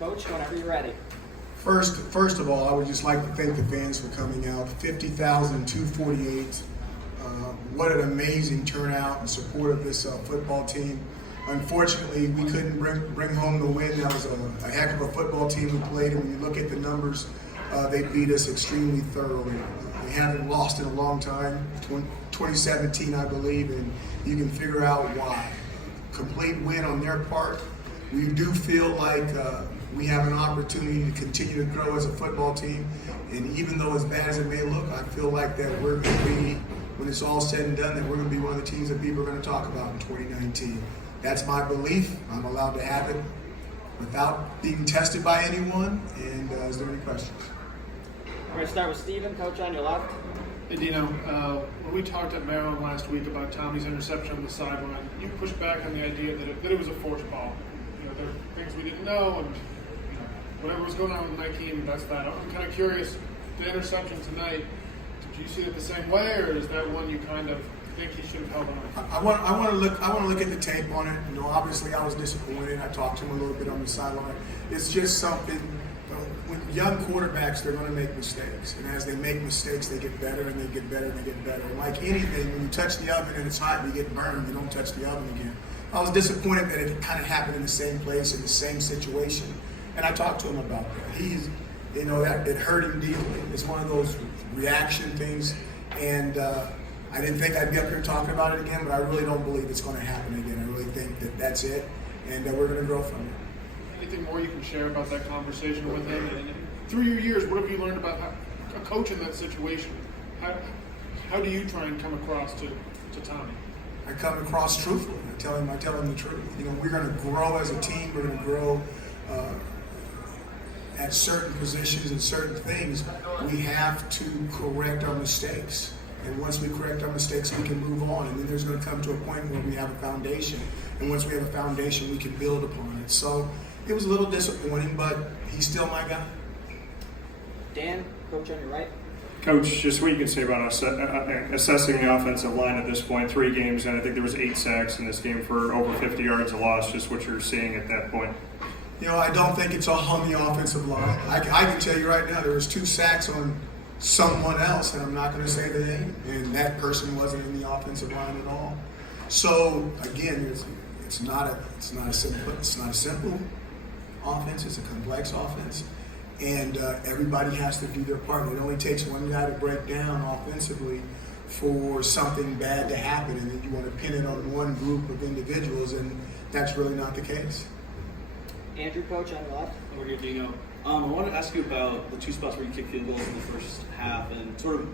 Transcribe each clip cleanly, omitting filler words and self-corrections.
Coach, whenever you're ready. First of all, I would just like to thank the fans for coming out. 50,248. What an amazing turnout in support of this football team. Unfortunately, we couldn't bring home the win. That was a heck of a football team we played, and when you look at the numbers, they beat us extremely thoroughly. They haven't lost in a long time, 2017, I believe, and you can figure out why. Complete win on their part. We do feel like we have an opportunity to continue to grow as a football team, and even though as bad as it may look, I feel like that we're going to be, when it's all said and done, that we're going to be one of the teams that people are going to talk about in 2019. That's my belief. I'm allowed to have it without being tested by anyone. And is there any questions? We're going to start with Steven, Coach, on your left. Hey Dino, when we talked at Maryland last week about Tommy's interception on the sideline, you pushed back on the idea that it was a forced ball. There were things we didn't know, and whatever was going on with Nike, and that's that. I'm kind of curious, the interception tonight, did you see it the same way, or is that one you kind of think he should have held on? I want to look at the tape on it. Obviously I was disappointed. I talked to him a little bit on the sideline. It's just something. When young quarterbacks, they're going to make mistakes, and as they make mistakes, they get better and they get better and they get better. And like anything, when you touch the oven and it's hot, you get burned. You don't touch the oven again. I was disappointed that it kind of happened in the same place, in the same situation. And I talked to him about that. That it hurt him deeply. It's one of those reaction things. And I didn't think I'd be up here talking about it again, but I really don't believe it's going to happen again. I really think that that's it, and we're going to grow from it. Anything more you can share about that conversation with him? And through your years, what have you learned about a coach in that situation? How do you try and come across to Tommy? I come across truthfully. I tell him the truth. We're going to grow as a team. We're going to grow at certain positions and certain things. We have to correct our mistakes. And once we correct our mistakes, we can move on. And then there's going to come to a point where we have a foundation. And once we have a foundation, we can build upon it. So it was a little disappointing, but he's still my guy. Dan, Coach, on your right. Coach, just what you can say about assessing the offensive line at this point. 3 games, and I think there was 8 sacks in this game for over 50 yards of loss. Just what you're seeing at that point. I don't think it's all on the offensive line. I can tell you right now, there was 2 sacks on someone else, and I'm not going to say the name, and that person wasn't in the offensive line at all. So again, it's not a simple offense. It's a complex offense. And everybody has to do their part. It only takes one guy to break down offensively for something bad to happen, and then you want to pin it on one group of individuals, and that's really not the case. Andrew, Coach, on your left. Over here, Dino. I wanted to ask you about the 2 spots where you kicked field goals in the first half, and sort of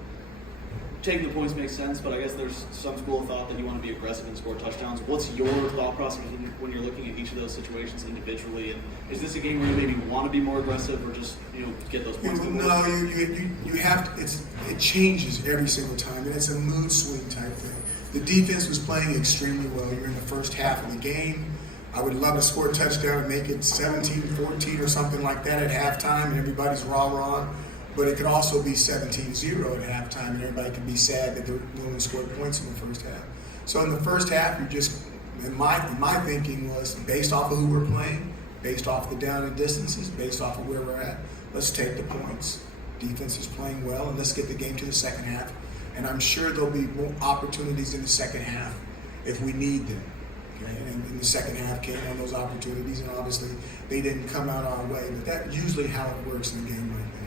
taking the points makes sense, but I guess there's some school of thought that you want to be aggressive and score touchdowns. What's your thought process when you're looking at each of those situations individually? And is this a game where you maybe want to be more aggressive, or just get those points? No, you have to. It changes every single time, and it's a mood swing type thing. The defense was playing extremely well. You're in the first half of the game. I would love to score a touchdown and make it 17-14 or something like that at halftime, and everybody's rah-rah. But it could also be 17-0 at halftime, and everybody could be sad that they only scored points in the first half. So in the first half, my thinking was based off of who we're playing, based off the down and distances, based off of where we're at. Let's take the points. Defense is playing well, and let's get the game to the second half. And I'm sure there'll be more opportunities in the second half if we need them. Okay? And the second half came on those opportunities, and obviously they didn't come out our way. But that's usually how it works in a game like that.